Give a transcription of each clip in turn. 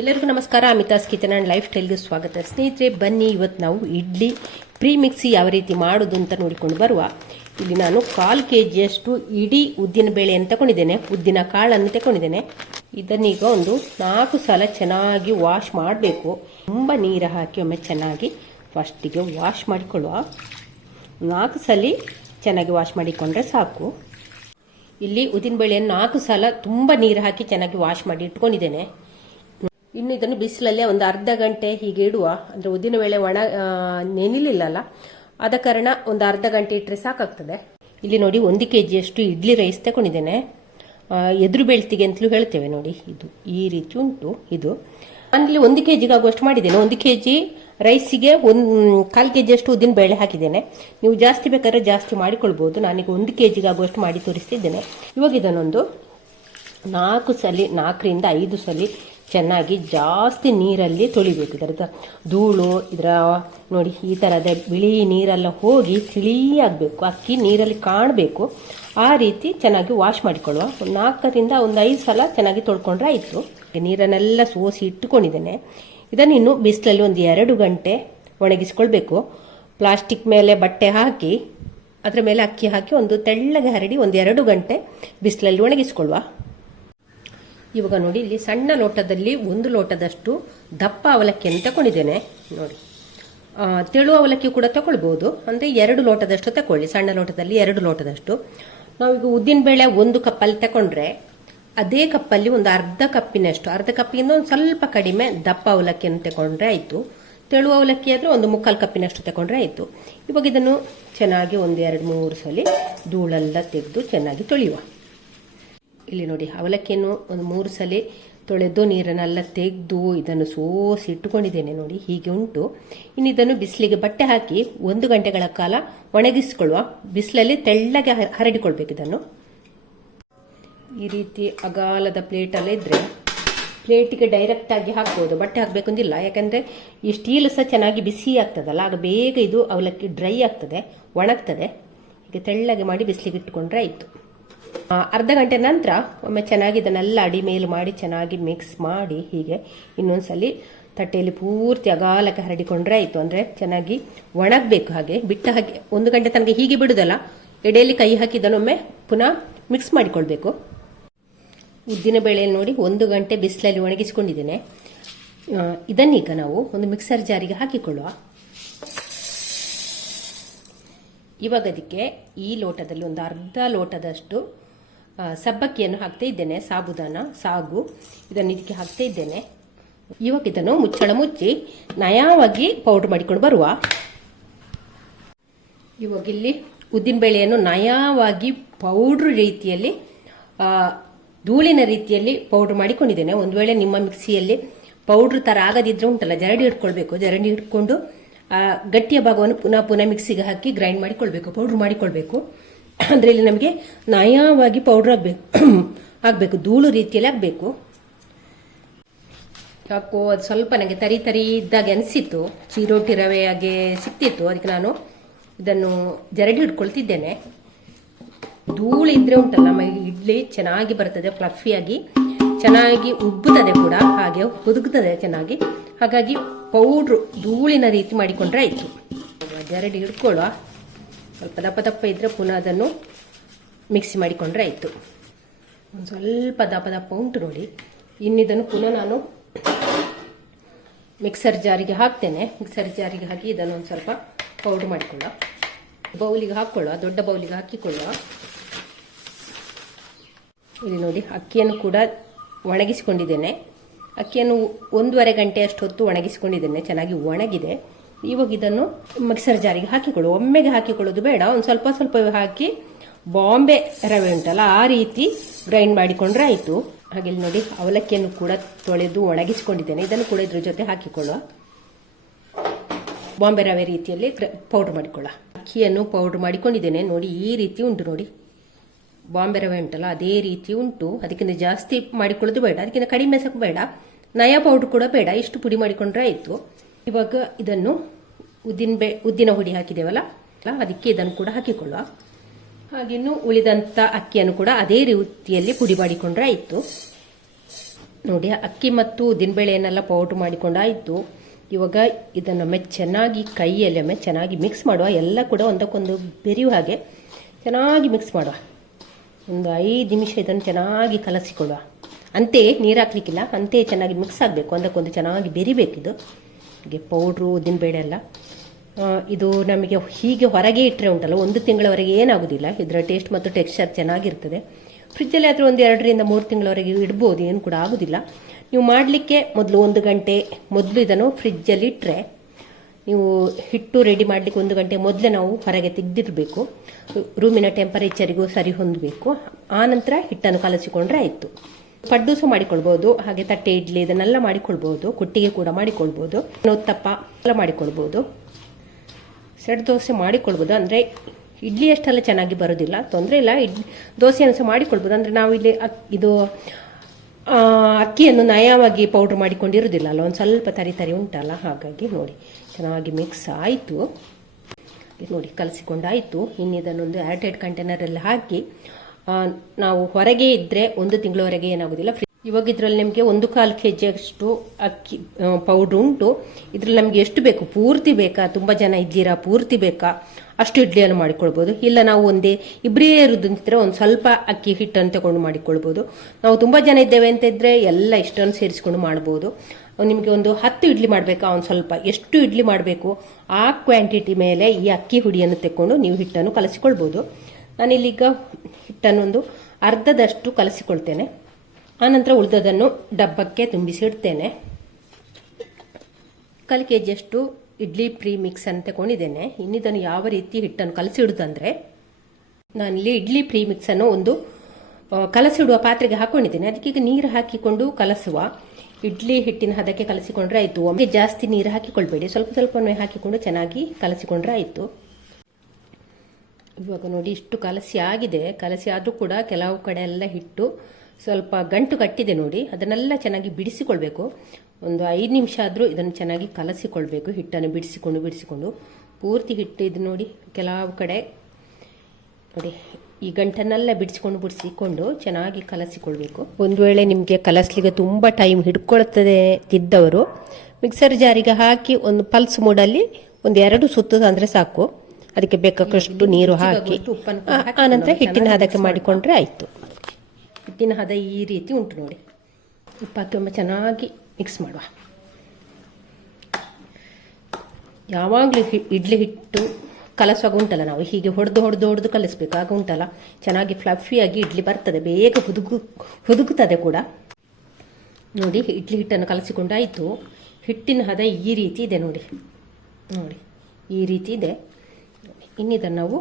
ಎಲ್ಲರಿಗೂ ನಮಸ್ಕಾರ. Amitha's kitchen and life ಸ್ಟೈಲ್ಗೆ ಸ್ವಾಗತ. ಸ್ನೇಹಿತರೆ, ಬನ್ನಿ ಇವತ್ತು ನಾವು ಇಡ್ಲಿ ಪ್ರೀ ಮಿಕ್ಸಿ ಯಾವ ರೀತಿ ಮಾಡೋದು ಅಂತ ನೋಡಿಕೊಂಡು ಬರುವ. ಇಲ್ಲಿ ನಾನು 1/4 kg ಇಡೀ ಉದ್ದಿನ ಬೇಳೆಯನ್ನು ತಗೊಂಡಿದ್ದೇನೆ, ಉದ್ದಿನ ಕಾಳನ್ನು ತಗೊಂಡಿದ್ದೇನೆ. ಇದನ್ನೀಗ ಒಂದು 4 ಸಲ ಚೆನ್ನಾಗಿ ವಾಶ್ ಮಾಡಬೇಕು. ತುಂಬ ನೀರು ಹಾಕಿ ಒಮ್ಮೆ ಚೆನ್ನಾಗಿ ಫಸ್ಟಿಗೆ ವಾಶ್ ಮಾಡಿಕೊಳ್ಳುವ. 4 ಸಲ ಚೆನ್ನಾಗಿ ವಾಶ್ ಮಾಡಿಕೊಂಡ್ರೆ ಸಾಕು. ಇಲ್ಲಿ ಉದ್ದಿನ ಬೇಳೆಯನ್ನು 4 ಸಲ ತುಂಬ ನೀರು ಹಾಕಿ ಚೆನ್ನಾಗಿ ವಾಶ್ ಮಾಡಿ ಇಟ್ಕೊಂಡಿದ್ದೇನೆ. ಇನ್ನು ಇದನ್ನು ಬಿಸಿಲಲ್ಲೇ ಒಂದು ಅರ್ಧ ಗಂಟೆ ಹೀಗೆ ಇಡುವ. ಅಂದರೆ ಉದ್ದಿನ ಬೇಳೆ ನೆನಿಲಿಲ್ಲಲ್ಲ, ಆದ ಕಾರಣ ಒಂದು ಅರ್ಧ ಗಂಟೆ ಇಟ್ಟರೆ ಸಾಕಾಗ್ತದೆ. ಇಲ್ಲಿ ನೋಡಿ 1 kg ಇಡ್ಲಿ ರೈಸ್ ತಗೊಂಡಿದ್ದೇನೆ. ಎದುರು ಬೆಳ್ತಿಗೆ ಅಂತಲೂ ಹೇಳ್ತೇವೆ ನೋಡಿ, ಇದು ಈ ರೀತಿ ಉಂಟು. ಇದು ನಾನಿಲ್ಲಿ 1 kg ಆಗುವಷ್ಟು ಮಾಡಿದ್ದೇನೆ. 1 kg ರೈಸಿಗೆ 1/4 kg ಉದ್ದಿನ ಬೇಳೆ ಹಾಕಿದ್ದೇನೆ. ನೀವು ಜಾಸ್ತಿ ಬೇಕಾದ್ರೆ ಜಾಸ್ತಿ ಮಾಡಿಕೊಳ್ಬಹುದು. ನಾನೀಗ 1 kg ಆಗುವಷ್ಟು ಮಾಡಿ ತೋರಿಸ್ತಿದ್ದೇನೆ. ಇವಾಗ ಇದನ್ನೊಂದು 4 ರಿಂದ 5 ಸಲ ಚೆನ್ನಾಗಿ ಜಾಸ್ತಿ ನೀರಲ್ಲಿ ತೊಳಿಬೇಕು. ಇದರದ ಧೂಳು ಇದರ ನೋಡಿ ಈ ಥರದ ಬಿಳಿ ನೀರೆಲ್ಲ ಹೋಗಿ ತಿಳಿಯಾಗಬೇಕು, ಅಕ್ಕಿ ನೀರಲ್ಲಿ ಕಾಣಬೇಕು. ಆ ರೀತಿ ಚೆನ್ನಾಗಿ ವಾಶ್ ಮಾಡಿಕೊಳ್ಳುವ. 4 ರಿಂದ 5 ಸಲ ಚೆನ್ನಾಗಿ ತೊಳ್ಕೊಂಡ್ರೆ ಆಯಿತು. ನೀರನ್ನೆಲ್ಲ ಸೋಸಿ ಇಟ್ಟುಕೊಂಡಿದ್ದೇನೆ. ಇದನ್ನು ಇನ್ನು ಬಿಸಿಲಲ್ಲಿ ಒಂದು 2 ಗಂಟೆ ಒಣಗಿಸ್ಕೊಳ್ಬೇಕು. ಪ್ಲಾಸ್ಟಿಕ್ ಮೇಲೆ ಬಟ್ಟೆ ಹಾಕಿ ಅದರ ಮೇಲೆ ಅಕ್ಕಿ ಹಾಕಿ ಒಂದು ತೆಳ್ಳಗೆ ಹರಡಿ ಒಂದು 2 ಗಂಟೆ ಬಿಸಿಲಲ್ಲಿ ಒಣಗಿಸ್ಕೊಳ್ಳುವ. ಇವಾಗ ನೋಡಿ, ಇಲ್ಲಿ ಸಣ್ಣ ಲೋಟದಲ್ಲಿ 1 ಲೋಟದಷ್ಟು ದಪ್ಪ ಅವಲಕ್ಕಿಯನ್ನು ತಗೊಂಡಿದ್ದೇನೆ. ನೋಡಿ, ತೆಳು ಅವಲಕ್ಕಿ ಕೂಡ ತಗೊಳ್ಬಹುದು. ಅಂದರೆ 2 ಲೋಟದಷ್ಟು ತಗೊಳ್ಳಿ. ಸಣ್ಣ ಲೋಟದಲ್ಲಿ 2 ಲೋಟದಷ್ಟು. ನಾವೀಗ ಉದ್ದಿನ ಬೇಳೆ 1 ಕಪ್ಪಲ್ಲಿ ತಗೊಂಡ್ರೆ ಅದೇ ಕಪ್ಪಲ್ಲಿ ಒಂದು ಅರ್ಧ ಕಪ್ಪಿಗಿಂತ ಒಂದು ಸ್ವಲ್ಪ ಕಡಿಮೆ ದಪ್ಪ ಅವಲಕ್ಕಿಯನ್ನು ತಗೊಂಡ್ರೆ ಆಯಿತು. ತೆಳು ಅವಲಕ್ಕಿ ಆದರೆ ಒಂದು 3/4 ಕಪ್ಪಿನಷ್ಟು ತಗೊಂಡ್ರೆ ಆಯಿತು. ಇವಾಗ ಇದನ್ನು ಚೆನ್ನಾಗಿ ಒಂದು 2-3 ಸಲ ಧೂಳೆಲ್ಲ ತೆಗೆದು ಚೆನ್ನಾಗಿ ತೊಳೆಯುವ. ಇಲ್ಲಿ ನೋಡಿ, ಅವಲಕ್ಕಿಯನ್ನು ಒಂದು 3 ಸಲ ತೊಳೆದು ನೀರನ್ನೆಲ್ಲ ತೆಗೆದು ಇದನ್ನು ಸೋಸಿ ಇಟ್ಟುಕೊಂಡಿದ್ದೇನೆ. ನೋಡಿ, ಹೀಗೆ ಉಂಟು. ಇನ್ನು ಇದನ್ನು ಬಿಸಿಲಿಗೆ ಬಟ್ಟೆ ಹಾಕಿ 1 ಗಂಟೆಗಳ ಕಾಲ ಒಣಗಿಸಿಕೊಳ್ಳುವ. ಬಿಸಿಲಲ್ಲಿ ತೆಳ್ಳಗೆ ಹರಡಿಕೊಳ್ಬೇಕು. ಇದನ್ನು ಈ ರೀತಿ ಅಗಾಲದ ಪ್ಲೇಟಲ್ಲಿ ಇದ್ರೆ ಪ್ಲೇಟಿಗೆ ಡೈರೆಕ್ಟ್ ಆಗಿ ಹಾಕ್ಬೋದು. ಬಟ್ಟೆ ಹಾಕಬೇಕು ಅಂತಿಲ್ಲ, ಯಾಕಂದರೆ ಈ ಸ್ಟೀಲ್ ಸಹ ಚೆನ್ನಾಗಿ ಬಿಸಿ ಆಗ್ತದಲ್ಲ, ಆಗ ಬೇಗ ಇದು ಅವಲಕ್ಕಿ ಡ್ರೈ ಆಗ್ತದೆ, ಒಣಗ್ತದೆ. ಹೀಗೆ ತೆಳ್ಳಗೆ ಮಾಡಿ ಬಿಸಿಲಿಗೆ ಇಟ್ಟುಕೊಂಡ್ರೆ ಆಯಿತು. ಅರ್ಧ ಗಂಟೆ ನಂತರ ಒಮ್ಮೆ ಚೆನ್ನಾಗಿ ಇದನ್ನೆಲ್ಲ ಅಡಿ ಮೇಲು ಮಾಡಿ ಚೆನ್ನಾಗಿ ಮಿಕ್ಸ್ ಮಾಡಿ ಹೀಗೆ ಇನ್ನೊಂದ್ಸಲಿ ತಟ್ಟೆಯಲ್ಲಿ ಪೂರ್ತಿ ಅಗಾಲಕ್ಕೆ ಹರಡಿಕೊಂಡ್ರೆ ಆಯಿತು. ಅಂದರೆ ಚೆನ್ನಾಗಿ ಒಣಗಬೇಕು. ಹಾಗೆ ಬಿಟ್ಟ ಹಾಗೆ 1 ಗಂಟೆ ತನಕ ಹೀಗೆ ಬಿಡುದಲ್ಲ, ಎಡೆಯಲ್ಲಿ ಕೈ ಹಾಕಿ ಇದನ್ನೊಮ್ಮೆ ಪುನಃ ಮಿಕ್ಸ್ ಮಾಡಿಕೊಳ್ಬೇಕು. ಉದ್ದಿನ ಬೇಳೆಯಲ್ಲಿ ನೋಡಿ 1 ಗಂಟೆ ಬಿಸಿಲಲ್ಲಿ ಒಣಗಿಸಿಕೊಂಡಿದ್ದೇನೆ. ಇದನ್ನೀಗ ನಾವು ಒಂದು ಮಿಕ್ಸರ್ ಜಾರಿಗೆ ಹಾಕಿಕೊಳ್ಳುವ. ಇವಾಗ ಅದಕ್ಕೆ ಈ ಲೋಟದಲ್ಲಿ ಒಂದು ಅರ್ಧ ಲೋಟದಷ್ಟು ಸಬ್ಬಕ್ಕಿಯನ್ನು ಹಾಕ್ತಾ ಇದ್ದೇನೆ. ಸಾಗು ಇದನ್ನು ಇದಕ್ಕೆ ಹಾಕ್ತಾ ಇದ್ದೇನೆ. ಇವಾಗ ಇದನ್ನು ಮುಚ್ಚಳ ಮುಚ್ಚಿ ನಯವಾಗಿ ಪೌಡರ್ ಮಾಡಿಕೊಂಡು ಬರುವ. ಇವಾಗ ಇಲ್ಲಿ ಉದ್ದಿನ ಬೇಳೆಯನ್ನು ನಯವಾಗಿ ಪೌಡ್ರ್ ರೀತಿಯಲ್ಲಿ ಧೂಳಿನ ರೀತಿಯಲ್ಲಿ ಪೌಡ್ರ್ ಮಾಡಿಕೊಂಡಿದ್ದೇನೆ. ಒಂದು ವೇಳೆ ನಿಮ್ಮ ಮಿಕ್ಸಿಯಲ್ಲಿ ಪೌಡ್ರ್ ಥರ ಆಗದಿದ್ರೆ ಉಂಟಲ್ಲ, ಜರಡಿ ಇಟ್ಕೊಳ್ಬೇಕು. ಜರಡಿ ಇಟ್ಕೊಂಡು ಗಟ್ಟಿಯ ಭಾಗವನ್ನು ಪುನಃ ಮಿಕ್ಸಿಗೆ ಹಾಕಿ ಗ್ರೈಂಡ್ ಮಾಡಿಕೊಳ್ಬೇಕು, ಪೌಡ್ರ್ ಮಾಡಿಕೊಳ್ಬೇಕು. ಅಂದರೆ ಇಲ್ಲಿ ನಮಗೆ ನಯವಾಗಿ ಪೌಡ್ರ್ ಆಗಬೇಕು, ಧೂಳು ರೀತಿಯಲ್ಲಿ ಆಗಬೇಕು. ಯಾಕೋ ಅದು ಸ್ವಲ್ಪ ನನಗೆ ತರಿ ಇದ್ದಾಗ ಅನಿಸಿತ್ತು, ಚಿರೋಟಿ ರವೆ ಹಾಗೆ ಸಿಕ್ತಿತ್ತು. ಅದಕ್ಕೆ ನಾನು ಇದನ್ನು ಜರಡಿ ಇಟ್ಕೊಳ್ತಿದ್ದೇನೆ. ಧೂಳು ಇದ್ರೆ ಉಂಟಲ್ಲ, ನಮ್ಮ ಇಡ್ಲಿ ಚೆನ್ನಾಗಿ ಬರ್ತದೆ, ಫ್ಲಫಿಯಾಗಿ ಚೆನ್ನಾಗಿ ಉಬ್ಬುತ್ತದೆ ಕೂಡ, ಹಾಗೆ ಹುದುಗುತ್ತದೆ ಚೆನ್ನಾಗಿ. ಹಾಗಾಗಿ ಪೌಡ್ರು ಧೂಳಿನ ರೀತಿ ಮಾಡಿಕೊಂಡ್ರೆ ಆಯಿತು. ಜರಡಿ ಹಿಡ್ಕೊಳ್ಳುವ. ಸ್ವಲ್ಪ ದಪ್ಪ ಇದ್ರೆ ಪುನಃ ಅದನ್ನು ಮಿಕ್ಸಿ ಮಾಡಿಕೊಂಡ್ರೆ ಆಯಿತು. ಒಂದು ಸ್ವಲ್ಪ ದಪ್ಪ ಉಂಟು ನೋಡಿ. ಇನ್ನಿದನ್ನು ಪುನಃ ನಾನು ಮಿಕ್ಸರ್ ಜಾರಿಗೆ ಹಾಕ್ತೇನೆ. ಮಿಕ್ಸರ್ ಜಾರಿಗೆ ಹಾಕಿ ಇದನ್ನು ಒಂದು ಸ್ವಲ್ಪ ಪೌಡ್ರ್ ಮಾಡಿಕೊಳ್ಳುವ. ಬೌಲಿಗೆ ಹಾಕ್ಕೊಳ್ಳುವ, ದೊಡ್ಡ ಬೌಲಿಗೆ ಹಾಕಿಕೊಳ್ಳುವ. ಇಲ್ಲಿ ನೋಡಿ, ಅಕ್ಕಿಯನ್ನು ಕೂಡ ಒಣಗಿಸಿಕೊಂಡಿದ್ದೇನೆ. ಅಕ್ಕಿಯನ್ನು 1.5 ಗಂಟೆ ಅಷ್ಟು ಹೊತ್ತು ಒಣಗಿಸಿಕೊಂಡಿದ್ದೇನೆ, ಚೆನ್ನಾಗಿ ಒಣಗಿದೆ. ಇವಾಗ ಇದನ್ನು ಮಿಕ್ಸರ್ ಜಾರಿಗೆ ಹಾಕಿಕೊಳ್ಳು. ಒಮ್ಮೆಗೆ ಹಾಕಿಕೊಳ್ಳೋದು ಬೇಡ, ಒಂದು ಸ್ವಲ್ಪ ಹಾಕಿ ಬಾಂಬೆ ರವೆ ಉಂಟಲ್ಲ ಆ ರೀತಿ ಗ್ರೈಂಡ್ ಮಾಡಿಕೊಂಡ್ರೆ ಆಯಿತು. ಹಾಗೆ ಇಲ್ಲಿ ನೋಡಿ, ಅವಲಕ್ಕಿಯನ್ನು ಕೂಡ ತೊಳೆದು ಒಣಗಿಸಿಕೊಂಡಿದ್ದೇನೆ. ಇದನ್ನು ಕೂಡ ಇದ್ರ ಜೊತೆ ಹಾಕಿಕೊಳ್ಳುವ. ಬಾಂಬೆ ರವೆ ರೀತಿಯಲ್ಲಿ ಪೌಡ್ರ್ ಮಾಡಿಕೊಳ್ಳ. ಅಕ್ಕಿಯನ್ನು ಪೌಡ್ರ್ ಮಾಡಿಕೊಂಡಿದ್ದೇನೆ. ನೋಡಿ, ಈ ರೀತಿ ಉಂಟು. ನೋಡಿ, ಬಾಂಬೆ ರವೆ ಉಂಟಲ್ಲ ಅದೇ ರೀತಿ ಉಂಟು. ಅದಕ್ಕಿಂತ ಜಾಸ್ತಿ ಮಾಡಿಕೊಳ್ಳೋದು ಬೇಡ, ಅದಕ್ಕಿಂತ ಕಡಿಮೆ ಸಹ ಬೇಡ, ನಯ ಪೌಡ್ರ್ ಕೂಡ ಬೇಡ. ಇಷ್ಟು ಪುಡಿ ಮಾಡಿಕೊಂಡ್ರೆ ಆಯಿತು. ಇವಾಗ ಇದನ್ನು ಉದ್ದಿನ ಹುಡಿ ಹಾಕಿದ್ದೇವಲ್ಲ, ಅದಕ್ಕೆ ಇದನ್ನು ಕೂಡ ಹಾಕಿಕೊಳ್ಳುವ. ಹಾಗೆನ್ನು ಉಳಿದಂಥ ಅಕ್ಕಿಯನ್ನು ಕೂಡ ಅದೇ ರೀತಿಯಲ್ಲಿ ಪುಡಿ ಮಾಡಿಕೊಂಡ್ರೆ ಆಯಿತು. ನೋಡಿ ಅಕ್ಕಿ ಮತ್ತು ಉದ್ದಿನಬೇಳೆಯನ್ನೆಲ್ಲ ಪೌಡ್ರ್ ಮಾಡಿಕೊಂಡಾಯಿತು. ಇವಾಗ ಇದನ್ನೊಮ್ಮೆ ಚೆನ್ನಾಗಿ ಕೈಯಲ್ಲೊಮ್ಮೆ ಚೆನ್ನಾಗಿ ಮಿಕ್ಸ್ ಮಾಡುವ. ಎಲ್ಲ ಕೂಡ ಒಂದಕ್ಕೊಂದು ಬೆರೆಯುವ ಹಾಗೆ ಚೆನ್ನಾಗಿ ಮಿಕ್ಸ್ ಮಾಡುವ. ಒಂದು 5 ನಿಮಿಷ ಇದನ್ನು ಚೆನ್ನಾಗಿ ಕಲಸಿಕೊಳ್ಳುವ. ಅಂತೆಯೇ ನೀರು ಹಾಕ್ಲಿಕ್ಕಿಲ್ಲ, ಅಂತೆಯೇ ಚೆನ್ನಾಗಿ ಮಿಕ್ಸ್ ಆಗಬೇಕು, ಒಂದಕ್ಕೊಂದು ಚೆನ್ನಾಗಿ ಬೆರಿಬೇಕಿದು. ಹೀಗೆ ಪೌಡ್ರು ಉದ್ದಿನಬೇಳೆ ಎಲ್ಲ ಇದು ನಮಗೆ ಹೀಗೆ ಹೊರಗೆ ಇಟ್ಟರೆ ಉಂಟಲ್ಲ 1 ತಿಂಗಳವರೆಗೆ ಏನಾಗೋದಿಲ್ಲ. ಇದರ ಟೇಸ್ಟ್ ಮತ್ತು ಟೆಕ್ಸ್ಚರ್ ಚೆನ್ನಾಗಿರ್ತದೆ. ಫ್ರಿಜ್ಜಲ್ಲಿ ಆದರೆ ಒಂದು 2 ರಿಂದ 3 ತಿಂಗಳವರೆಗೆ ಇಡ್ಬೋದು, ಏನು ಕೂಡ ಆಗೋದಿಲ್ಲ. ನೀವು ಮಾಡಲಿಕ್ಕೆ ಮೊದಲು 1 ಗಂಟೆ ಮೊದಲು ಇದನ್ನು ಫ್ರಿಜ್ಜಲ್ಲಿ ಇಟ್ಟರೆ, ನೀವು ಹಿಟ್ಟು ರೆಡಿ ಮಾಡಲಿಕ್ಕೆ 1 ಗಂಟೆ ಮೊದಲೇ ನಾವು ಹೊರಗೆ ತೆಗೆದಿರಬೇಕು. ರೂಮಿನ ಟೆಂಪರೇಚರಿಗೂ ಸರಿ ಹೊಂದಬೇಕು. ಆನಂತರ ಹಿಟ್ಟನ್ನು ಕಲಸಿಕೊಂಡ್ರೆ ಆಯಿತು. ಪಡ್ಡು ಸಹ ಮಾಡಿಕೊಳ್ಬೋದು, ಹಾಗೆ ತಟ್ಟೆ ಇಡ್ಲಿ ಇದನ್ನೆಲ್ಲ ಮಾಡಿಕೊಳ್ಬೋದು, ಕುಟ್ಟಿಗೆ ಕೂಡ ಮಾಡಿಕೊಳ್ಬೋದು, ಉತ್ತಪ್ಪ ಎಲ್ಲ ಮಾಡಿಕೊಳ್ಬೋದು, ಸೆಟ್ ದೋಸೆ ಮಾಡಿಕೊಳ್ಬೋದು. ಅಂದರೆ ಇಡ್ಲಿ ಅಷ್ಟೆಲ್ಲ ಚೆನ್ನಾಗಿ ಬರೋದಿಲ್ಲ, ತೊಂದರೆ ಇಲ್ಲ. ದೋಸೆಯನ್ನು ಸಹ ಮಾಡಿಕೊಳ್ಬೋದು. ಅಂದರೆ ನಾವು ಇಲ್ಲಿ ಇದು ಅಕ್ಕಿಯನ್ನು ನಯವಾಗಿ ಪೌಡ್ರ್ ಮಾಡಿಕೊಂಡಿರೋದಿಲ್ಲ ಅಲ್ಲ, ಒಂದು ಸ್ವಲ್ಪ ತರಿ ಉಂಟಲ್ಲ, ಹಾಗಾಗಿ ನೋಡಿ ಚೆನ್ನಾಗಿ ಮಿಕ್ಸ್ ಆಯಿತು. ನೋಡಿ ಕಲಸಿಕೊಂಡಾಯಿತು. ಇನ್ನು ಇದನ್ನೊಂದು ಏರ್ಟೈಟ್ ಕಂಟೈನರಲ್ಲಿ ಹಾಕಿ ನಾವು ಹೊರಗೆ ಇದ್ದರೆ 1 ತಿಂಗಳವರೆಗೆ ಏನಾಗೋದಿಲ್ಲ. ಇವಾಗ ಇದರಲ್ಲಿ ನಿಮಗೆ 1/4 kg ಅಷ್ಟು ಅಕ್ಕಿ ಪೌಡ್ರ್ ಉಂಟು. ಇದರಲ್ಲಿ ನಮಗೆ ಎಷ್ಟು ಬೇಕು, ಪೂರ್ತಿ ಬೇಕಾ, ತುಂಬ ಜನ ಇದ್ದೀರಾ ಪೂರ್ತಿ ಬೇಕಾ, ಅಷ್ಟು ಇಡ್ಲಿಯನ್ನು ಮಾಡಿಕೊಳ್ಬೋದು. ಇಲ್ಲ ನಾವು ಇಬ್ಬರೇ ಇರೋದಂತಿದ್ರೆ ಒಂದು ಸ್ವಲ್ಪ ಅಕ್ಕಿ ಹಿಟ್ಟನ್ನು ತಗೊಂಡು ಮಾಡಿಕೊಳ್ಬೋದು. ನಾವು ತುಂಬ ಜನ ಇದ್ದೇವೆ ಅಂತ ಇದ್ರೆ ಎಲ್ಲ ಇಷ್ಟನ್ನು ಸೇರಿಸ್ಕೊಂಡು ಮಾಡ್ಬೋದು. ನಿಮಗೆ ಒಂದು 10 ಇಡ್ಲಿ ಮಾಡಬೇಕಾ, ಒಂದು ಸ್ವಲ್ಪ ಎಷ್ಟು ಇಡ್ಲಿ ಮಾಡಬೇಕು ಆ ಕ್ವಾಂಟಿಟಿ ಮೇಲೆ ಈ ಅಕ್ಕಿ ಹುಡಿಯನ್ನು ತೆಕ್ಕೊಂಡು ನೀವು ಹಿಟ್ಟನ್ನು ಕಲಸಿಕೊಳ್ಬೋದು. ನಾನಿಲ್ಲೀಗ ಹಿಟ್ಟನ್ನು ಒಂದು ಅರ್ಧದಷ್ಟು ಕಲಸಿಕೊಳ್ತೇನೆ. ಆನಂತರ ಉಳಿದದನ್ನು ಡಬ್ಬಕ್ಕೆ ತುಂಬಿಸಿ ಇಡ್ತೇನೆ. 1/4 kg ಅಷ್ಟು ಇಡ್ಲಿ ಪ್ರೀ ಮಿಕ್ಸ್ ಅನ್ನು ತಗೊಂಡಿದ್ದೇನೆ. ಇನ್ನಿದನ್ನು ಯಾವ ರೀತಿ ಹಿಟ್ಟನ್ನು ಕಲಸಿಡುವುದಂದರೆ, ನಾನಿಲ್ಲಿ ಇಡ್ಲಿ ಪ್ರೀ ಮಿಕ್ಸ್ ಅನ್ನು ಒಂದು ಕಲಸಿಡುವ ಪಾತ್ರೆಗೆ ಹಾಕೊಂಡಿದ್ದೇನೆ. ಅದಕ್ಕೀಗ ನೀರು ಹಾಕಿಕೊಂಡು ಕಲಸುವ. ಇಡ್ಲಿ ಹಿಟ್ಟಿನ ಹದಕ್ಕೆ ಕಲಸಿಕೊಂಡ್ರೆ ಆಯಿತು. ಒಮ್ಮೆ ಜಾಸ್ತಿ ನೀರು ಹಾಕಿಕೊಳ್ಬೇಡಿ, ಸ್ವಲ್ಪ ಸ್ವಲ್ಪನೇ ಹಾಕಿಕೊಂಡು ಚೆನ್ನಾಗಿ ಕಲಸಿಕೊಂಡ್ರೆ ಆಯಿತು. ಇವಾಗ ನೋಡಿ ಇಷ್ಟು ಕಲಸಿ ಆಗಿದೆ. ಕಲಸಿ ಆದರೂ ಕೂಡ ಕೆಲವು ಕಡೆ ಎಲ್ಲ ಹಿಟ್ಟು ಸ್ವಲ್ಪ ಗಂಟು ಕಟ್ಟಿದೆ ನೋಡಿ, ಅದನ್ನೆಲ್ಲ ಚೆನ್ನಾಗಿ ಬಿಡಿಸಿಕೊಳ್ಬೇಕು. ಒಂದು 5 ನಿಮಿಷ ಆದರೂ ಇದನ್ನು ಚೆನ್ನಾಗಿ ಕಲಸಿಕೊಳ್ಬೇಕು. ಹಿಟ್ಟನ್ನು ಬಿಡಿಸಿಕೊಂಡು ಪೂರ್ತಿ ಹಿಟ್ಟು ಇದು ನೋಡಿ ಕೆಲವು ಕಡೆ ನೋಡಿ ಈ ಗಂಟನ್ನೆಲ್ಲ ಬಿಡಿಸಿಕೊಂಡು ಚೆನ್ನಾಗಿ ಕಲಸಿಕೊಳ್ಬೇಕು. ಒಂದು ವೇಳೆ ನಿಮಗೆ ಕಲಸ್ಲಿಕ್ಕೆ ತುಂಬ ಟೈಮ್ ಹಿಡ್ಕೊಳ್ತದೆ ತಿದ್ದವರು ಮಿಕ್ಸರ್ ಜಾರಿಗೆ ಹಾಕಿ ಒಂದು ಪಲ್ಸ್ ಮೋಡಲ್ಲಿ ಒಂದು 2 ಸುತ್ತು ಅಂದರೆ ಸಾಕು. ಅದಕ್ಕೆ ಬೇಕಾದಷ್ಟು ನೀರು ಹಾಕಿ ಆನಂತರ ಹಿಟ್ಟಿನ ಹದಕ್ಕೆ ಮಾಡಿಕೊಂಡ್ರೆ ಆಯಿತು. ಹಿಟ್ಟಿನ ಹದ ಈ ರೀತಿ ಉಂಟು ನೋಡಿ. ಉಪ್ಪಾಕಿ ಒಮ್ಮೆ ಚೆನ್ನಾಗಿ ಮಿಕ್ಸ್ ಮಾಡುವ. ಯಾವಾಗಲೂ ಇಡ್ಲಿ ಹಿಟ್ಟು ಕಲಸುವಾಗ ಉಂಟಲ್ಲ, ನಾವು ಹೀಗೆ ಹೊಡೆದು ಕಲಿಸ್ಬೇಕು. ಆಗ ಉಂಟಲ್ಲ ಚೆನ್ನಾಗಿ ಫ್ಲಫಿಯಾಗಿ ಇಡ್ಲಿ ಬರ್ತದೆ, ಬೇಗ ಹುದುಗುತ್ತದೆ ಕೂಡ. ನೋಡಿ ಇಡ್ಲಿ ಹಿಟ್ಟನ್ನು ಕಲಸಿಕೊಂಡಾಯಿತು. ಹಿಟ್ಟಿನ ಹದ ಈ ರೀತಿ ಇದೆ ನೋಡಿ ಈ ರೀತಿ ಇದೆ. ಇನ್ನಿದನ್ನು ನಾವು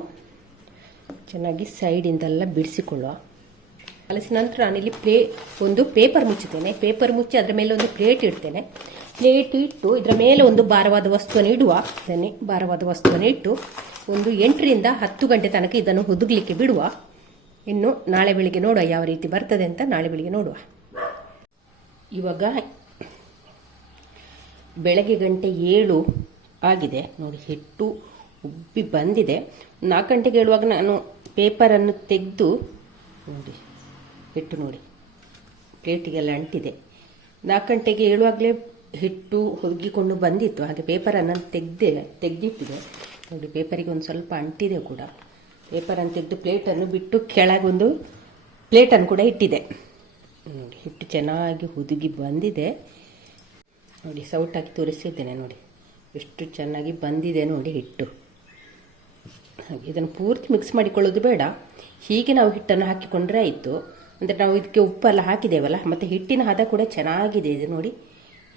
ಚೆನ್ನಾಗಿ ಸೈಡಿಂದೆಲ್ಲ ಬಿಡಿಸಿಕೊಳ್ಳುವ. ಕಲಸಿದ ನಂತರ ನಾನಿಲ್ಲಿ ಒಂದು ಪೇಪರ್ ಮುಚ್ಚುತ್ತೇನೆ. ಪೇಪರ್ ಮುಚ್ಚಿ ಅದರ ಮೇಲೆ ಒಂದು ಪ್ಲೇಟ್ ಇಡ್ತೇನೆ. ಪ್ಲೇಟ್ ಇಟ್ಟು ಇದರ ಮೇಲೆ ಒಂದು ಭಾರವಾದ ವಸ್ತುವನ್ನು ಇಡುವ. ಭಾರವಾದ ವಸ್ತುವನ್ನು ಇಟ್ಟು ಒಂದು 8 ರಿಂದ 10 ಗಂಟೆ ತನಕ ಇದನ್ನು ಹುದುಗಲಿಕ್ಕೆ ಬಿಡುವ. ಇನ್ನು ನಾಳೆ ಬೆಳಿಗ್ಗೆ ನೋಡುವ ಯಾವ ರೀತಿ ಬರ್ತದೆ ಅಂತ. ನಾಳೆ ಬೆಳಿಗ್ಗೆ ನೋಡುವ. ಇವಾಗ ಬೆಳಗ್ಗೆ 7 ಆಗಿದೆ ನೋಡಿ. ಹಿಟ್ಟು ಉಬ್ಬಿ ಬಂದಿದೆ. 4 ಗಂಟೆಗೆ ಹೇಳುವಾಗ ನಾನು ಪೇಪರನ್ನು ತೆಗೆದು ನೋಡಿ ಹಿಟ್ಟು ನೋಡಿ ಪ್ಲೇಟಿಗೆಲ್ಲ ಅಂಟಿದೆ. 4 ಗಂಟೆಗೆ ಹೇಳುವಾಗಲೇ ಹಿಟ್ಟು ಹೊಗ್ಗಿಕೊಂಡು ಬಂದಿತ್ತು. ಹಾಗೆ ಪೇಪರನ್ನು ತೆಗೆದಿಟ್ಟಿದೆ ನೋಡಿ. ಪೇಪರಿಗೆ ಒಂದು ಸ್ವಲ್ಪ ಅಂಟಿದೆ ಕೂಡ. ಪೇಪರನ್ನು ತೆಗೆದು ಪ್ಲೇಟನ್ನು ಬಿಟ್ಟು ಕೆಳಗೊಂದು ಪ್ಲೇಟನ್ನು ಕೂಡ ಇಟ್ಟಿದೆ ನೋಡಿ. ಹಿಟ್ಟು ಚೆನ್ನಾಗಿ ಹುದುಗಿ ಬಂದಿದೆ ನೋಡಿ. ಸೌಟಾಕಿ ತೋರಿಸಿದ್ದೇನೆ ನೋಡಿ ಎಷ್ಟು ಚೆನ್ನಾಗಿ ಬಂದಿದೆ ನೋಡಿ ಹಿಟ್ಟು. ಹಾಗೆ ಇದನ್ನು ಪೂರ್ತಿ ಮಿಕ್ಸ್ ಮಾಡಿಕೊಳ್ಳೋದು ಬೇಡ. ಹೀಗೆ ನಾವು ಹಿಟ್ಟನ್ನು ಹಾಕಿಕೊಂಡ್ರೆ ಆಯಿತು. ಅಂದರೆ ನಾವು ಇದಕ್ಕೆ ಉಪ್ಪೆಲ್ಲ ಹಾಕಿದ್ದೇವಲ್ಲ, ಮತ್ತು ಹಿಟ್ಟಿನ ಹದ ಕೂಡ ಚೆನ್ನಾಗಿದೆ. ಇದು ನೋಡಿ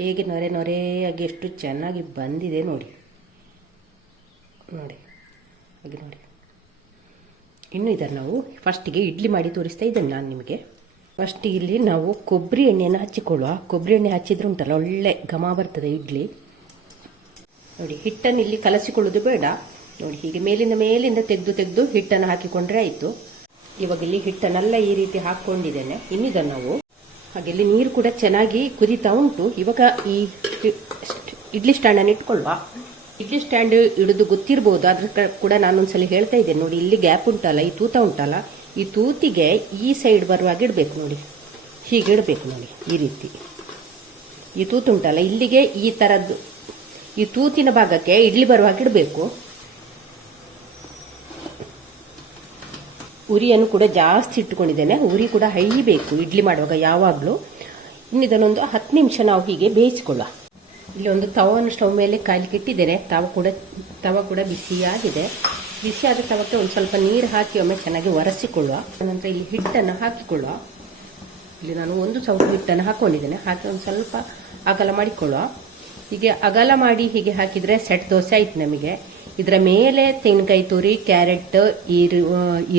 ಹೇಗೆ ನೊರೆಯಾಗಿ ಎಷ್ಟು ಚೆನ್ನಾಗಿ ಬಂದಿದೆ ನೋಡಿ ಹಾಗೆ ನೋಡಿ. ಇನ್ನು ಇದನ್ನು ನಾವು ಫಸ್ಟಿಗೆ ಇಡ್ಲಿ ಮಾಡಿ ತೋರಿಸ್ತಾ ಇದ್ದೇನೆ ನಾನು ನಿಮಗೆ. ಫಸ್ಟಿಗೆ ಇಲ್ಲಿ ನಾವು ಕೊಬ್ಬರಿ ಎಣ್ಣೆಯನ್ನು ಹಚ್ಚಿಕೊಳ್ಳುವ. ಕೊಬ್ಬರಿ ಎಣ್ಣೆ ಹಚ್ಚಿದ್ರೆ ಉಂಟಲ್ಲ ಒಳ್ಳೆ ಘಮ ಬರ್ತದೆ ಇಡ್ಲಿ ನೋಡಿ. ಹಿಟ್ಟನ್ನು ಇಲ್ಲಿ ಕಲಸಿಕೊಳ್ಳೋದು ಬೇಡ ನೋಡಿ. ಹೀಗೆ ಮೇಲಿಂದ ತೆಗೆದು ಹಿಟ್ಟನ್ನು ಹಾಕಿಕೊಂಡ್ರೆ ಆಯಿತು. ಇವಾಗ ಇಲ್ಲಿ ಹಿಟ್ಟನ್ನೆಲ್ಲ ಈ ರೀತಿ ಹಾಕ್ಕೊಂಡಿದ್ದೇನೆ. ಇನ್ನಿದನ್ನು ನಾವು ಹಾಗೆ ಇಲ್ಲಿ ನೀರು ಕೂಡ ಚೆನ್ನಾಗಿ ಕುದೀತಾ ಉಂಟು. ಇವಾಗ ಈ ಇಡ್ಲಿ ಸ್ಟ್ಯಾಂಡನ್ನು ಇಟ್ಕೊಳ್ಳುವ. ಇಡ್ಲಿ ಸ್ಟ್ಯಾಂಡ್ ಇಡೋದು ಗೊತ್ತಿರ್ಬೋದು, ಅದ್ರ ಕೂಡ ನಾನೊಂದ್ಸಲ ಹೇಳ್ತಾ ಇದ್ದೇನೆ ನೋಡಿ. ಇಲ್ಲಿ ಗ್ಯಾಪ್ ಉಂಟಲ್ಲ, ಈ ತೂತ ಉಂಟಲ್ಲ, ಈ ತೂತಿಗೆ ಈ ಸೈಡ್ ಬರುವಾಗ ಇಡಬೇಕು ನೋಡಿ. ಹೀಗೆ ಇಡಬೇಕು ನೋಡಿ, ಈ ರೀತಿ. ಈ ತೂತುಂಟಲ್ಲ ಇಲ್ಲಿಗೆ ಈ ಥರದ್ದು ಈ ತೂತಿನ ಭಾಗಕ್ಕೆ ಇಡ್ಲಿ ಬರುವಾಗ ಇಡಬೇಕು. ಉರಿಯನ್ನು ಕೂಡ ಜಾಸ್ತಿ ಇಟ್ಟುಕೊಂಡಿದ್ದೇನೆ. ಉರಿ ಕೂಡ ಹೈ ಬೇಕು ಇಡ್ಲಿ ಮಾಡುವಾಗ ಯಾವಾಗಲೂ. ಇನ್ನು ಇದನ್ನೊಂದು 10 ನಿಮಿಷ ನಾವು ಹೀಗೆ ಬೇಯಿಸಿಕೊಳ್ಳುವ. ಇಲ್ಲಿ ಒಂದು ತವವನ್ನು ಸ್ಟವ್ ಮೇಲೆ ಕಾಯ್ಲಿಕ್ಕೆ ಇಟ್ಟಿದ್ದೇನೆ. ತವ ಕೂಡ ಬಿಸಿಯಾಗಿದೆ. ಬಿಸಿಯಾದ ತವಕ್ಕೆ ಒಂದು ಸ್ವಲ್ಪ ನೀರು ಹಾಕಿ ಒಮ್ಮೆ ಚೆನ್ನಾಗಿ ಒರೆಸಿಕೊಳ್ಳುವ. ನಂತರ ಇಲ್ಲಿ ಹಿಟ್ಟನ್ನು ಹಾಕಿಕೊಳ್ಳುವ. ಇಲ್ಲಿ ನಾನು 1 ಸೌಟು ಹಿಟ್ಟನ್ನು ಹಾಕೊಂಡಿದ್ದೇನೆ. ಹಾಕಿ ಒಂದು ಸ್ವಲ್ಪ ಅಗಲ ಮಾಡಿಕೊಳ್ಳುವ. ಹೀಗೆ ಅಗಲ ಮಾಡಿ ಹೀಗೆ ಹಾಕಿದರೆ ಸೆಟ್ ದೋಸೆ ಆಯ್ತು ನಮಗೆ. ಇದರ ಮೇಲೆ ತೆಂಗಿನಕಾಯಿ ತುರಿ, ಕ್ಯಾರೆಟ್,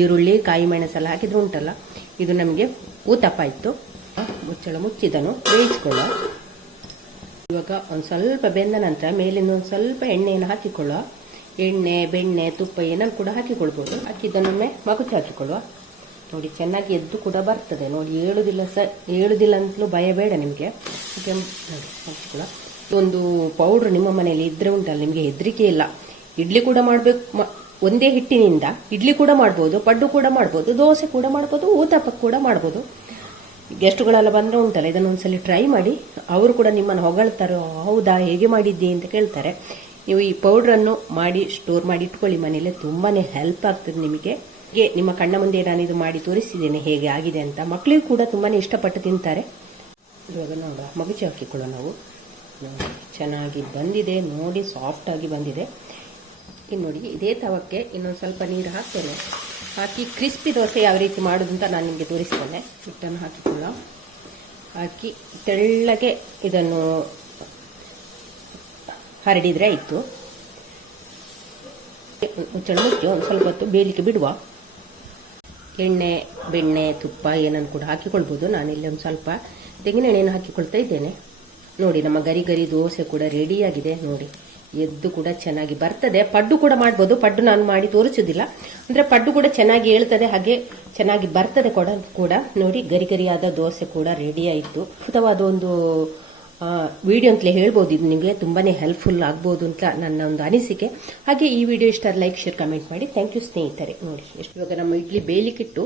ಈರುಳ್ಳಿ, ಕಾಯಿ ಮೆಣಸೆಲ್ಲ ಹಾಕಿದ್ರೆ ಉಂಟಲ್ಲ, ಇದು ನಮಗೆ ಊತಪ್ಪ ಆಯಿತು. ಮುಚ್ಚಳ ಮುಚ್ಚಿದನು ಬೇಯಿಸ್ಕೊಳ್ಳುವ. ಇವಾಗ ಒಂದು ಸ್ವಲ್ಪ ಬೆಂದ ನಂತರ ಮೇಲಿಂದ ಒಂದು ಸ್ವಲ್ಪ ಎಣ್ಣೆಯನ್ನು ಹಾಕಿಕೊಳ್ಳುವ. ಎಣ್ಣೆ, ಬೆಣ್ಣೆ, ತುಪ್ಪ ಏನನ್ನು ಕೂಡ ಹಾಕಿಕೊಳ್ಬೋದು. ಹಾಕಿದ್ದನ್ನೊಮ್ಮೆ ಮಗುಚಿ ಹಾಕಿಕೊಳ್ಳುವ. ನೋಡಿ ಚೆನ್ನಾಗಿ ಎದ್ದು ಕೂಡ ಬರ್ತದೆ ನೋಡಿ. ಏಳುದಿಲ್ಲ ಅಂತಲೂ ಭಯ ಬೇಡ ನಿಮಗೆ. ನೋಡಿ ಹಾಕಿಕೊಳ್ಳುವ. ಒಂದು ಪೌಡ್ರ್ ನಿಮ್ಮ ಮನೆಯಲ್ಲಿ ಇದ್ರೆ ಉಂಟಲ್ಲ, ನಿಮಗೆ ಹೆದರಿಕೆ ಇಲ್ಲ. ಇಡ್ಲಿ ಕೂಡ ಮಾಡಬೇಕು, ಒಂದೇ ಹಿಟ್ಟಿನಿಂದ ಇಡ್ಲಿ ಕೂಡ ಮಾಡ್ಬೋದು, ಪಡ್ಡು ಕೂಡ ಮಾಡ್ಬೋದು, ದೋಸೆ ಕೂಡ ಮಾಡ್ಬೋದು, ಊತಪ್ಪ ಕೂಡ ಮಾಡ್ಬೋದು. ಗೆಸ್ಟ್ಗಳೆಲ್ಲ ಬಂದರೆ ಉಂಟಲ್ಲ, ಇದನ್ನೊಂದ್ಸಲಿ ಟ್ರೈ ಮಾಡಿ. ಅವರು ಕೂಡ ನಿಮ್ಮನ್ನು ಹೊಗಳ್ತಾರೆ, ಹೌದಾ ಹೇಗೆ ಮಾಡಿದ್ದಿ ಅಂತ ಕೇಳ್ತಾರೆ. ನೀವು ಈ ಪೌಡ್ರನ್ನು ಮಾಡಿ ಸ್ಟೋರ್ ಮಾಡಿ ಇಟ್ಕೊಳ್ಳಿ ಮನೆಯಲ್ಲೇ, ತುಂಬಾ ಹೆಲ್ಪ್ ಆಗ್ತದೆ ನಿಮಗೆ. ಹೀಗೆ ನಿಮ್ಮ ಕಣ್ಣ ಮುಂದೆ ನಾನು ಇದು ಮಾಡಿ ತೋರಿಸಿದ್ದೇನೆ ಹೇಗೆ ಆಗಿದೆ ಅಂತ. ಮಕ್ಕಳಿಗೂ ಕೂಡ ತುಂಬಾ ಇಷ್ಟಪಟ್ಟು ತಿಂತಾರೆ. ಇವಾಗ ನೋಡುವ, ಮಗುಚಿ ಹಾಕಿಕೊಳ್ಳೋ ನಾವು. ಚೆನ್ನಾಗಿ ಬಂದಿದೆ ನೋಡಿ, ಸಾಫ್ಟಾಗಿ ಬಂದಿದೆ. ಇನ್ನು ನೋಡಿ, ಇದೇ ತವಕ್ಕೆ ಇನ್ನೊಂದು ಸ್ವಲ್ಪ ನೀರು ಹಾಕ್ತೇನೆ. ಹಾಕಿ ಕ್ರಿಸ್ಪಿ ದೋಸೆ ಯಾವ ರೀತಿ ಮಾಡೋದು ಅಂತ ನಾನು ನಿಮಗೆ ತೋರಿಸ್ತೇನೆ. ಹಿಟ್ಟನ್ನು ಹಾಕಿಕೊಳ್ಳ, ಹಾಕಿ ತೆಳ್ಳಗೆ ಇದನ್ನು ಹರಡಿದರೆ ಆಯಿತು. ಮುಚ್ಚಳ ಮುಚ್ಚಿ ಒಂದು ಸ್ವಲ್ಪ ಹೊತ್ತು ಬೇಯಲಿಕ್ಕೆ ಬಿಡುವ. ಎಣ್ಣೆ, ಬೆಣ್ಣೆ, ತುಪ್ಪ ಏನನ್ನು ಕೂಡ ಹಾಕಿಕೊಳ್ಬೋದು. ನಾನಿಲ್ಲಿ ಒಂದು ಸ್ವಲ್ಪ ತೆಂಗಿನ ಎಣ್ಣೆಯನ್ನು ಹಾಕಿಕೊಳ್ತಾ ಇದ್ದೇನೆ. ನೋಡಿ, ನಮ್ಮ ಗರಿ ಗರಿ ದೋಸೆ ಕೂಡ ರೆಡಿಯಾಗಿದೆ ನೋಡಿ. ಎದ್ದು ಕೂಡ ಚೆನ್ನಾಗಿ ಬರ್ತದೆ. ಪಡ್ಡು ಕೂಡ ಮಾಡ್ಬೋದು. ಪಡ್ಡು ನಾನು ಮಾಡಿ ತೋರಿಸೋದಿಲ್ಲ, ಅಂದರೆ ಪಡ್ಡು ಕೂಡ ಚೆನ್ನಾಗಿ ಹೇಳ್ತದೆ, ಹಾಗೆ ಚೆನ್ನಾಗಿ ಬರ್ತದೆ ಕೂಡ ನೋಡಿ. ಗರಿ ಗರಿಯಾದ ದೋಸೆ ಕೂಡ ರೆಡಿ ಆಯಿತು. ಅದ್ಭುತವಾದ ಒಂದು ವಿಡಿಯೋ ಅಂತಲೇ ಹೇಳ್ಬೋದು. ಇದು ನಿಮಗೆ ತುಂಬಾ ಹೆಲ್ಪ್ಫುಲ್ ಆಗ್ಬೋದು ಅಂತ ನನ್ನ ಒಂದು ಅನಿಸಿಕೆ. ಹಾಗೆ ಈ ವಿಡಿಯೋ ಇಷ್ಟ ಲೈಕ್, ಶೇರ್, ಕಮೆಂಟ್ ಮಾಡಿ. ಥ್ಯಾಂಕ್ ಯು ಸ್ನೇಹಿತರೆ. ನೋಡಿ ಎಷ್ಟು ಇವಾಗ ನಮ್ಮ ಇಡ್ಲಿ ಬೇಯಲಿಕ್ಕಿಟ್ಟು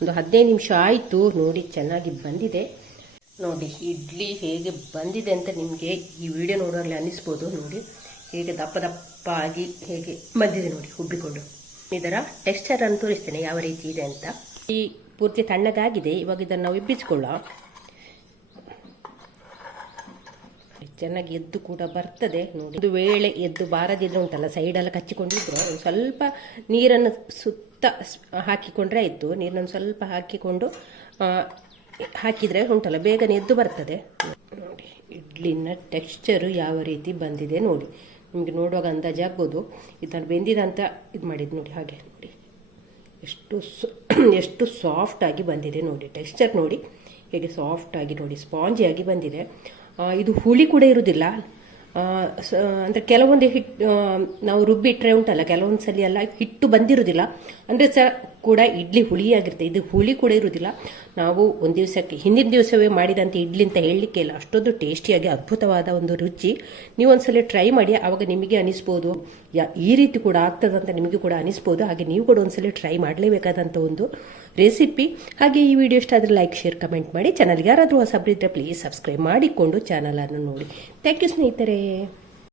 ಒಂದು 15 ನಿಮಿಷ ಆಯಿತು ನೋಡಿ. ಚೆನ್ನಾಗಿ ಬಂದಿದೆ ನೋಡಿ. ಇಡ್ಲಿ ಹೇಗೆ ಬಂದಿದೆ ಅಂತ ನಿಮಗೆ ಈ ವಿಡಿಯೋ ನೋಡೋರಲ್ಲಿ ಅನಿಸ್ಬೋದು. ನೋಡಿ ಹೇಗೆ ದಪ್ಪ ದಪ್ಪ ಆಗಿ ಹೇಗೆ ಬಂದಿದೆ ನೋಡಿ, ಉಬ್ಬಿಕೊಂಡು. ಇದರ ಟೆಕ್ಸ್ಚರ್ ಅನ್ನು ತೋರಿಸ್ತೇನೆ ಯಾವ ರೀತಿ ಇದೆ ಅಂತ. ಈ ಪೂರ್ತಿ ತಣ್ಣಗಾಗಿದೆ. ಇವಾಗ ಇದನ್ನು ನಾವು ಇಬ್ಬಿಸಿಕೊಳ್ಳುವ. ಚೆನ್ನಾಗಿ ಎದ್ದು ಕೂಡ ಬರ್ತದೆ ನೋಡಿ. ಇದು ವೇಳೆ ಎದ್ದು ಬಾರದಿದ್ರೆ ಉಂಟಲ್ಲ, ಸೈಡೆಲ್ಲ ಕಚ್ಚಿಕೊಂಡಿದ್ರೆ ಒಂದು ಸ್ವಲ್ಪ ನೀರನ್ನು ಸುತ್ತ ಹಾಕಿಕೊಂಡ್ರೆ ಆಯಿತು. ನೀರನ್ನು ಸ್ವಲ್ಪ ಹಾಕಿಕೊಂಡು ಹಾಕಿದರೆ ಉಂಟಲ್ಲ, ಬೇಗನೆ ಎದ್ದು ಬರ್ತದೆ ನೋಡಿ. ಇಡ್ಲಿನ ಟೆಕ್ಸ್ಚರು ಯಾವ ರೀತಿ ಬಂದಿದೆ ನೋಡಿ. ನಿಮಗೆ ನೋಡುವಾಗ ಅಂದಾಜು ಆಗ್ಬೋದು. ಇದನ್ನು ಬೆಂದಿದಂತ ಇದು ಮಾಡಿದ್ದು ನೋಡಿ. ಹಾಗೆ ನೋಡಿ ಎಷ್ಟು ಸಾಫ್ಟಾಗಿ ಬಂದಿದೆ ನೋಡಿ. ಟೆಕ್ಸ್ಚರ್ ನೋಡಿ ಹೇಗೆ ಸಾಫ್ಟಾಗಿ ನೋಡಿ, ಸ್ಪಾಂಜಿಯಾಗಿ ಬಂದಿದೆ. ಇದು ಹುಳಿ ಕೂಡ ಇರುವುದಿಲ್ಲ. ಅಂದರೆ ಕೆಲವೊಂದು ನಾವು ರುಬ್ಬಿಟ್ರೆ ಉಂಟಲ್ಲ, ಕೆಲವೊಂದು ಸಲ ಎಲ್ಲ ಹಿಟ್ಟು ಬಂದಿರುವುದಿಲ್ಲ, ಅಂದರೆ ಕೂಡ ಇಡ್ಲಿ ಹುಳಿಯಾಗಿರುತ್ತೆ. ಇದು ಹುಳಿ ಕೂಡ ಇರುವುದಿಲ್ಲ. ನಾವು ಒಂದು ದಿವಸಕ್ಕೆ ಹಿಂದಿನ ದಿವಸವೇ ಮಾಡಿದಂಥ ಇಡ್ಲಿ ಅಂತ ಹೇಳಲಿಕ್ಕೆ ಇಲ್ಲ, ಅಷ್ಟೊಂದು ಟೇಸ್ಟಿಯಾಗಿ ಅದ್ಭುತವಾದ ಒಂದು ರುಚಿ. ನೀವು ಒಂದ್ಸಲ ಟ್ರೈ ಮಾಡಿ, ಆವಾಗ ನಿಮಗೆ ಅನಿಸ್ಬೋದು ಈ ರೀತಿ ಕೂಡ ಆಗ್ತದಂತ ನಿಮಗೆ ಕೂಡ ಅನಿಸ್ಬೋದು. ಹಾಗೆ ನೀವು ಕೂಡ ಒಂದ್ಸಲ ಟ್ರೈ ಮಾಡಲೇಬೇಕಾದಂಥ ಒಂದು ರೆಸಿಪಿ. ಹಾಗೆ ಈ ವಿಡಿಯೋ ಇಷ್ಟ ಆದರೆ ಲೈಕ್, ಶೇರ್, ಕಮೆಂಟ್ ಮಾಡಿ. ಚಾನಲ್ಗೆ ಯಾರಾದರೂ ಹೊಸಬ್ರಿದ್ರೆ ಪ್ಲೀಸ್ ಸಬ್ಸ್ಕ್ರೈಬ್ ಮಾಡಿಕೊಂಡು ಚಾನಲನ್ನು ನೋಡಿ. ಥ್ಯಾಂಕ್ ಯು ಸ್ನೇಹಿತರೆ.